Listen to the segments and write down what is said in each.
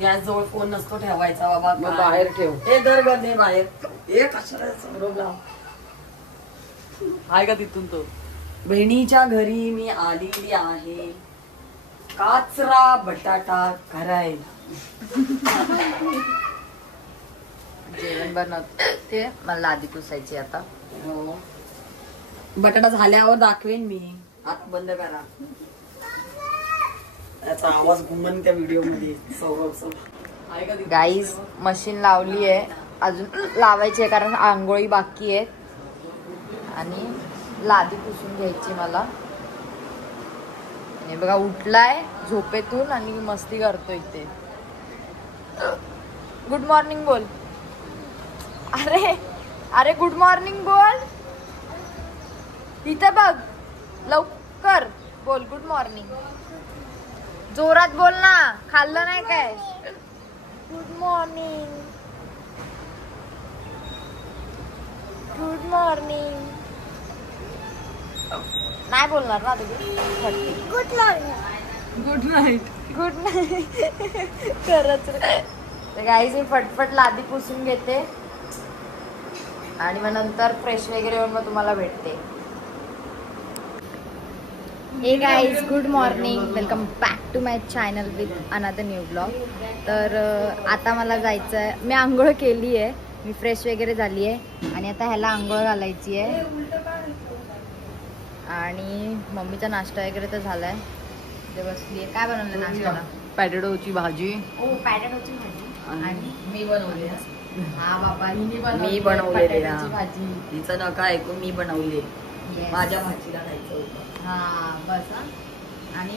Gas जवळ phone नसतो ठेवायचा बाबा, मग बाहेर ठेव. हे दर गंदे बाहेर हे कशाला समोर लाव. आहे का तिथून तो? बहिणीच्या घरी मी आलेली आहे, काचरा बटाटा करायला. जेवण बनवते मला लादी पुसायची आता. हो, बटाटा झाल्यावर दाखवेन मी. आत बंद करा, त्याचा आवाज घुमन त्या व्हिडिओ मध्ये. गाईज मशीन लावली आहे, अजून लावायची आहे कारण आंघोळी बाकी आहेत आणि लादी पुसून घ्यायची मला. आणि बघा उठलाय झोपेतून आणि मस्ती करतोय इथे. गुड मॉर्निंग बोल. अरे अरे गुड मॉर्निंग बोल. इथे बघ लवकर बोल गुड मॉर्निंग. जोरात बोल ना, खाल्लं नाही काय? Good morning good morning. नाही बोलणार ना तुम्ही? Good morning good night good night. खरंच गाईज मी फटफट लादी पुसून घेते आणि मग नंतर फ्रेश वगैरे होऊन मग तुम्हाला भेटते. Hey guys good morning, welcome back to my channel with another new blog. तर आता मला जायचं आहे. मी आंघोळ केली आहे, मी फ्रेश वगैरे झाली आहे आणि आता ह्याला आंघोळ घालायची आहे. आणि मम्मीचा नाश्ता वगैरे तर झालाय, ते बसली आहे. काय बनवलं नाश्त्याला? पॅटेटोची भाजी. ओ पॅटेटोची भाजी आणि मी बनवली. हा बाबा मी बनवलेली भाजी. तिचं नका ऐकू, मी बनवली. Yes. माझ्या भाजीला खायचं होतं. हा बस. आणि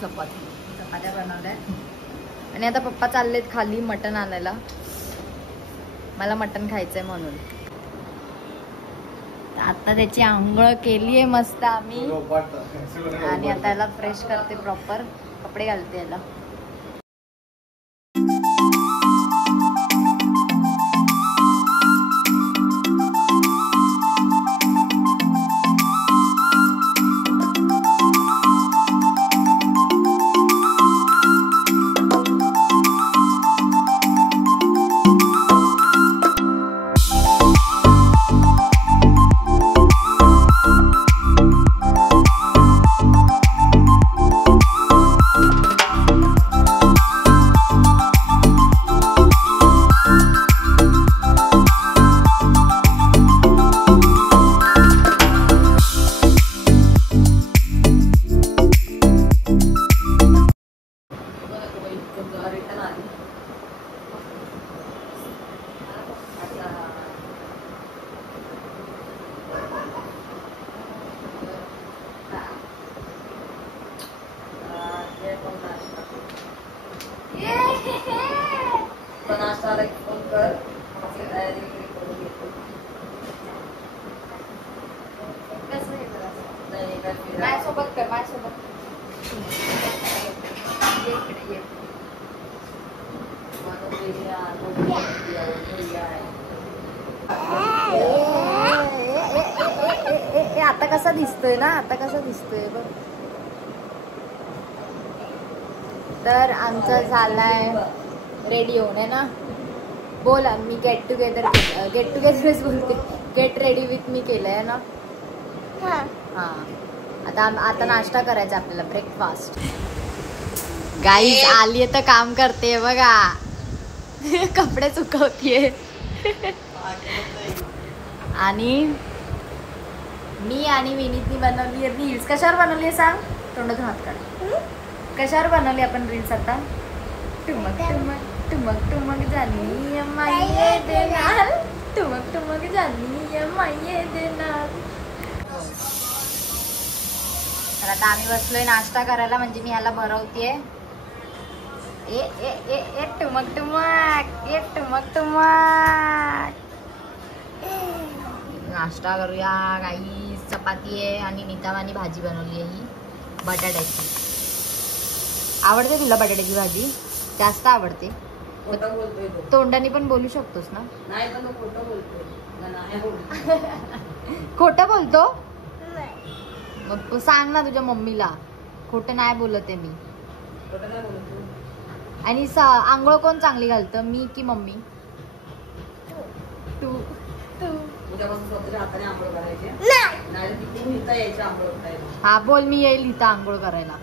चपात्या बनवल्या. आणि आता पप्पा चाललेत खाली मटण आणायला, मला मटण खायचंय म्हणून. आता त्याची आंघोळ केलीये मस्त आम्ही आणि आता याला फ्रेश करते, प्रॉपर कपडे घालते याला. माझ्यासोबत कर, माझ्यासोबत. आता कसा दिसतोय ना, आता कसा दिसतोय बघ. तर आमचा झालाय रेडी होऊन आहे ना. बोला, मी गेट टुगेदरच बोलते. गेट रेडी विथ मी केलंय ना. हा आता नाश्ता करायचा आपल्याला, ब्रेकफास्ट. गाईज आलीये तर काम करते बघा. कपडे सुकवतीये. आणि मी आणि विनीतनी बनवली रील्स. कशावर बनवली सांग? तोंडातून हात काढ. कशावर बनवली आपण रील्स आता? टुमक टुमक टुमक टुमक झाली माये देणार, टुमक टुमक झाली माये देणार. तर आता आम्ही बसलोय नाश्ता करायला, म्हणजे मी ह्याला भरवतेय. ए ए ए ए टुमक टुमक, ए टुमक टुमक. नाश्ता करूया गाई. चपाती आहे आणि नितावानी भाजी बनवली आहे ही बटाट्याची. आवडते तुला बटाट्याची भाजी? जास्त आवडते. तोंडाने पण बोलू शकतोस ना? नाही पण खोटं बोलतोय. खोटं बोलतो? मग सांग ना तुझ्या मम्मीला खोटं नाही बोलत आहे मी. खोटं नाही बोलत तू. आणि आंघोळ कोण चांगली घालतं, मी की मम्मी? तू. उद्यापासून स्वतःच्या हाताने आंघोळ करायची नाही तिकडून इथं यायचं आंघोळ करायला. हा बोल, मी येईल इथं आंघोळ करायला.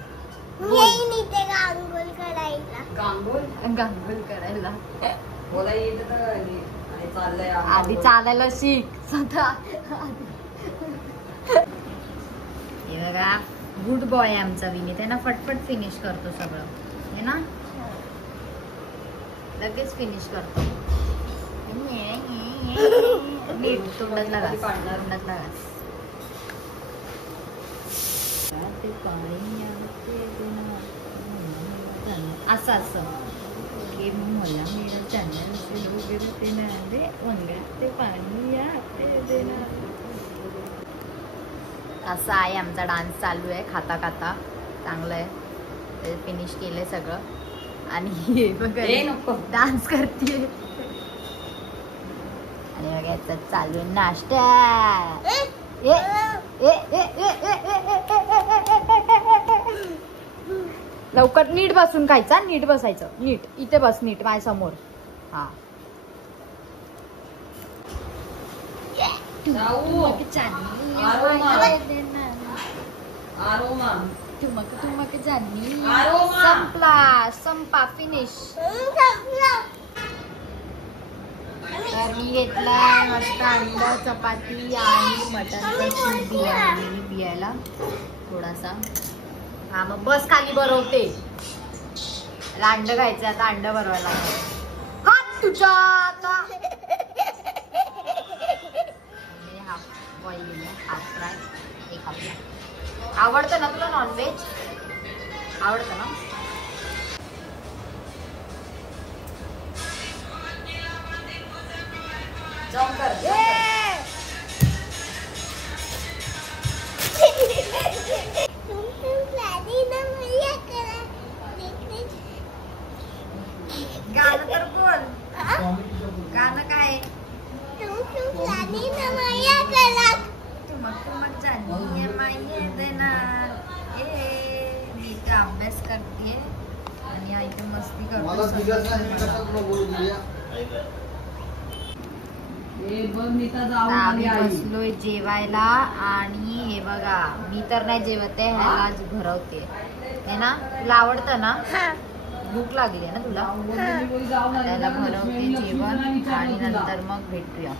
गांघोळ गांघोळ करायला बोला येत तर आणि चाललंय आधी चालायला शिक स्वतः. हे बघा गुड बॉय आहे आमचा विनीत आहे ना, फटफट फिनिश करतो सगळं है ना, लगेच फिनिश करतो. नीट तोंडातला घास, तोंडातला घास. असं असं की मला मिळत वगैरे ते नाही वंगात ते पाणी या ते देणार. असा आहे आमचा डान्स चालू आहे खाता खाता. चांगलं आहे, ते फिनिश केलंय सगळं. आणि हे बघा डान्स करते. आणि बघा याच्यात चालू आहे नाश्ता. लवकर नीट बसून खायचा, नीट बसायचं, नीट इथे बस, नीट माझ्या समोर. हा संपला, संपा फिनिश. तर मी घेतलाय मस्त अंडा चपाती आणि मटनचं सूप बियायला थोडासा. हा मग बस खाली भरवते. अंड खायचं आता, अंड भरवायला हात तुझा आता. हाफ बॉईल हाफ फ्राय एक आपला. आवडतं ना तुला नॉनव्हेज? आवडतं ना? जाऊन कर. गाणं तर बोल. गाणं काय? मी इथे अभ्यास करते आणि इथे मस्ती करतो. बसलोय जेवायला आणि हे बघा मी तर नाही जेवते, ह्याला आज भरवते है ना. तुला आवडतं ना? भूक लागली आहे ना तुला? त्याला भरवते जेवण आणि नंतर मग भेटूया.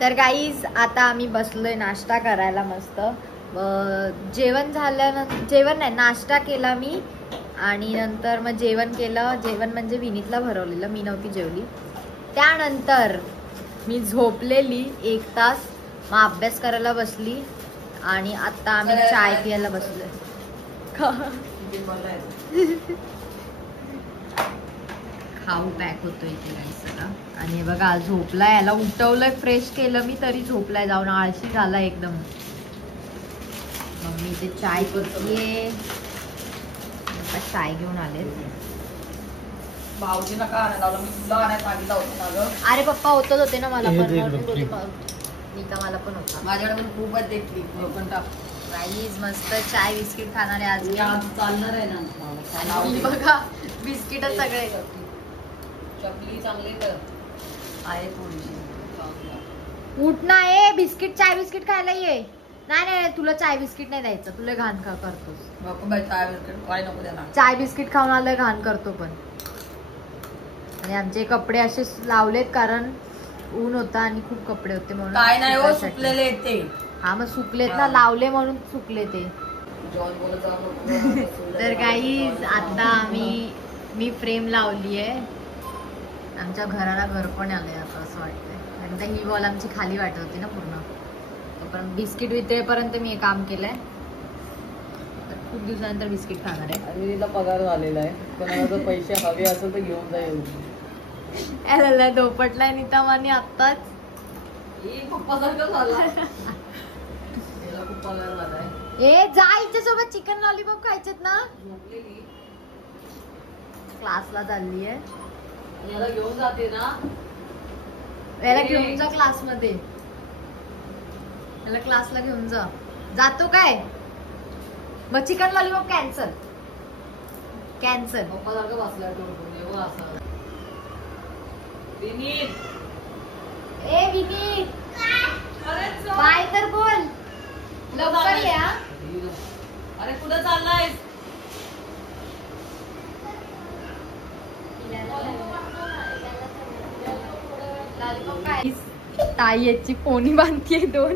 तर गाईज आता आम्ही बसलोय नाश्ता करायला मस्त. जेवण झाल्यानंतर, जेवण नाही नाश्ता केला मी आणि नंतर मग जेवण केलं. जेवण म्हणजे विनीतला भरवलेलं, मी नव्हती जेवली. त्यानंतर मी झोपलेली 1 तास, मग अभ्यास करायला बसली आणि आता आम्ही चाय प्यायला बसलोय. खाऊ पॅक होतोय इथे काही सगळं. आणि बघा झोपलाय, याला उठवलंय, फ्रेश केलं मी तरी झोपलाय जाऊन, आळशी झाला एकदम. मग मी इथे चाय पितीये, चाय घेऊन आले. भाऊजी नका आणायला लावलं, मी तुला आणायला सांगितलं होतं ना गं. अरे पप्पा होतच होते ना मला पण, नीता मला पण होता. माझ्याकडे पण खूपच देखली पण टाक. राईस मस्त चाय बिस्किट खाणार आहे आज. आज चालणार आहे ना. आणि बघा बिस्किट सगळे. चकली चांगली तर आहे थोडीशी. उठ ना ए, बिस्किट चाय बिस्किट खायला ये. नाही नाही तुला चाय बिस्किट नाही द्यायचं, तुला घाण करतोस. चाय बिस्किट काय नको द्यायला. चाय बिस्किट खाऊन आलं घाण करतो पण. आणि आमचे कपडे असे लावलेत कारण ऊन होता आणि खूप कपडे होते म्हणून. काय नाही हो, सुकलेले ते. हा मग सुकलेत ना, लावले म्हणून सुकले ते. तर गाईज आता मी फ्रेम लावली आहे. आमच्या घराला घर पण आलंय आता असं वाटतंय, कारण ही वॉल आमची खाली वाटत होती ना पूर्ण. पण बिस्किट वितळेपर्यंत मी हे काम केलंय. खूप दिवसानंतर बिस्किट खाणार आहे. आणि तिला पगार झालेला आहे, कोणाला जर पैसे हवे असेल तर घेऊन जाईल. याला धोपटलाय नीतामाने आत्ताच. पप्पा सारखं झाला. खूप पगार झालाय. ए जा, हिच्यासोबत चिकन लॉलीपॉप खायचेत ना. क्लासला चालली आहे, याला घेऊन जाते ना. याला घेऊन जा क्लासमध्ये, याला क्लासला घेऊन जा. जातो काय? मग चिकन लॉलीपॉप कॅन्सल. कॅन्सल. पप्पासारखं बसलाय विनीत. ए विनीत बाय तर बोल लवकर या. अरे कुठं चाललाय? ताई याची पोनी बांधतीये 2.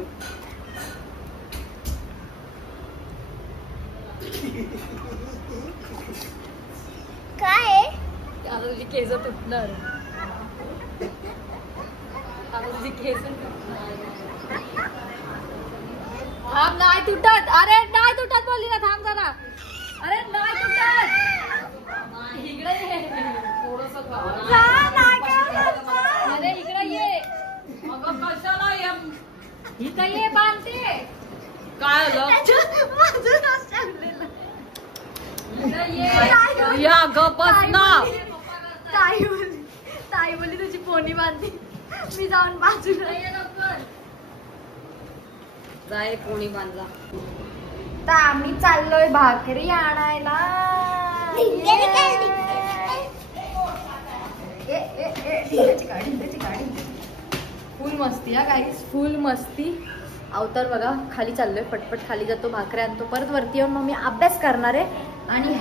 काय आता तुझी केस तुटणार. आता तुझी केस थांब. नाही तुटत. अरे नाही तुटत बोलली ना. थांब जरा. अरे नाही तुटत. इकडे ये. अरे इकडे ये. अगं कशाला इकडे ये. बांधते काय आलं? इकडे ये. या गपच ना. ताई बोलली तुझी पोनी बांधली. मी जाऊन बाजूला ये लवकर. जाय पोणी बांधला. तर आम्ही चाललोय भाकरी आणायला. फुल मस्ती हा गाईस. फुल मस्ती. अवतार बघा खाली चाललोय. पटपट खाली जातो. भाकरी आणतो. परत वरती येऊन मग मी अभ्यास करणार आहे. आणि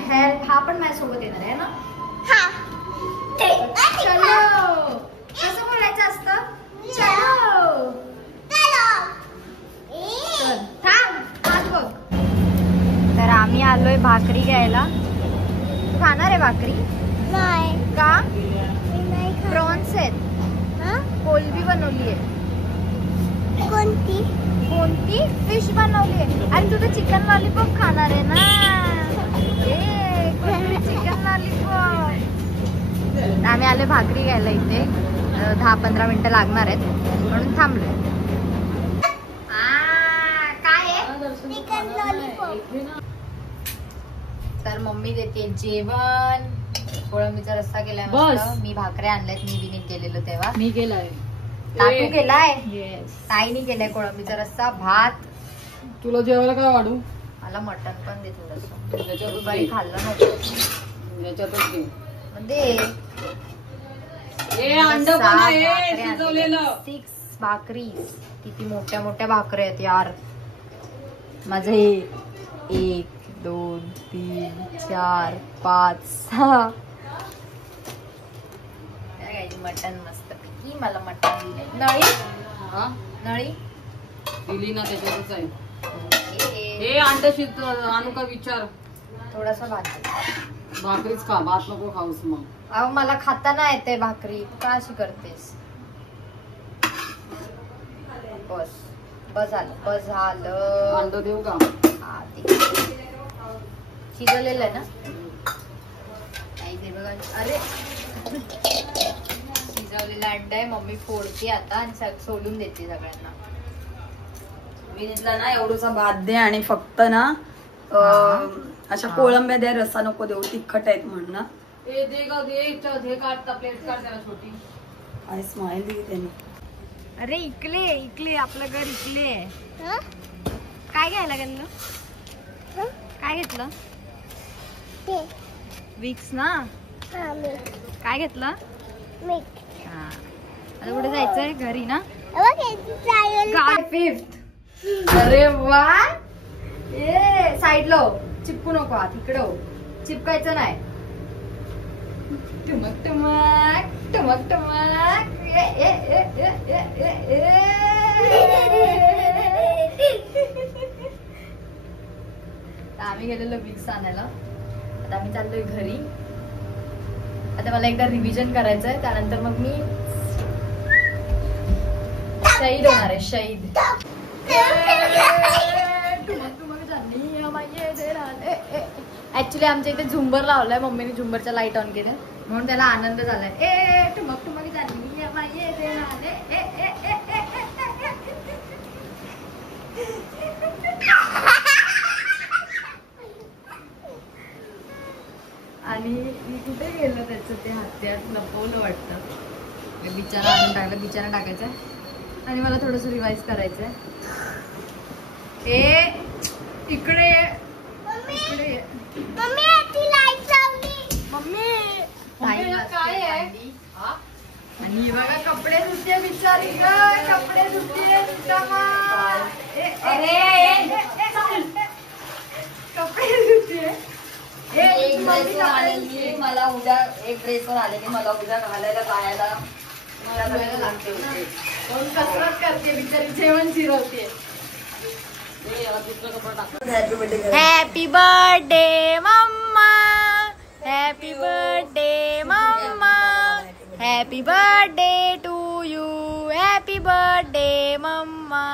हा पण माझ्यासोबत येणार आहे ना. चलो. कसं बोलायचं असतं? चलो. तर आम्ही आलोय भाकरी घ्यायला. तू खाणार आहे भाकरी? नाही का? मी नाही खात. प्रॉन्स आहेत. कोलबी बनवली आहे. कोणती? कोणती? फिश बनवली आहे. आणि तू तर चिकन लॉलीपॉप खाणार आहे ना. Chicken lollipop. आम्ही आलोय भाकरी घ्यायला. इथे 10-15 मिनिटं लागणार आहेत म्हणून थांबलोय. Chicken lollipop. तर मम्मी देते जेवण. कोळंबीचा रस्सा केलाय मस्त. मी भाकऱ्या आणल्यात. मी विनीत गेलेलो तेव्हा. मी केलाय. तातू केलाय. ताईनी केलाय कोळंबीचा रस्सा. भात. तुला जेवायला काय वाढू? मला मटण पण दे थोडंसं. त्याच्यातच दुपारी दे. खाल्लं नव्हतं. याच्यातच दे. दे. अंड पण आहे शिजवलेलं. 6 भाकरी. किती मोठ्या मोठ्या भाकऱ्या आहेत यार. माझे 1 2 3 4 5 6. मटण मस्त पैकी. मला मटण दिलंय. नळी. हा नळी दिली ना त्याच्यातच आहे. ए, हे अंड शिज आणू का विचार. थोडासा भात. भाकरीच खा. भात नको खाऊस मग. अहो मला खाता नाही येते भाकरी. तू का अशी करतेस? बस बस झालं. बस झालं. अंड देऊ का? हा, ते शिजवलेलं आहे ना. नाही ते बघा. अरे शिजवलेला अंड आहे. मम्मी फोडते आता आणि सोडून देते सगळ्यांना. विनीतला ना एवढूसा भात दे आणि फक्त ना अशा कोळंब्या द्या. रस्सा नको देऊ. तिखट आहेत म्हण ना. छोटी काय स्माइल दिली त्यांनी. अरे इकले इकले. आपलं घर इकले. काय घ्यायला गेलं? काय घेतलं? विक्स ना. काय घेतलं? हा. आता कुठे जायचंय? घरी ना. काय 5th. अरे वा. ए साईडला चिपकू नको. आत इकडं चिपकायचं नाही. टमक टमक टमक टमक. आम्ही गेलेलो विक्स आणायला. आता आम्ही चाललोय घरी. आता मला एकदा रिव्हिजन करायचंय. त्यानंतर मग मी शहीद होणार आहे. शहीद. ऍक्च्युली आमच्या इथे झुंबर लावलाय. मम्मीने झुंबरच्या लाईट ऑन केल्या म्हणून त्याला आनंद झालाय. ए ठुमक ठुमक झाली. आणि मी कुठे गेलो त्याचं ते हात्यात लपवलं वाटतं. बिचारा आणून टाकलं. बिचारा टाकायचा आणि मला थोडस रिवाइज करायचंय. ए इकडे इकडे. मम्मी ती लाईट लावली. आणि बघा कपडे धुते बिचारी ग, कपडे धुते कपडे धुते. एक ड्रेसवर आलेली मला उद्या, एक ड्रेसवर आलेली मला उद्या घालायला जायला लागते. कोण कसरत करते बिचारी, जेवण जिरवते. Happy birthday mamma, happy birthday mamma, happy birthday to you, happy birthday mamma.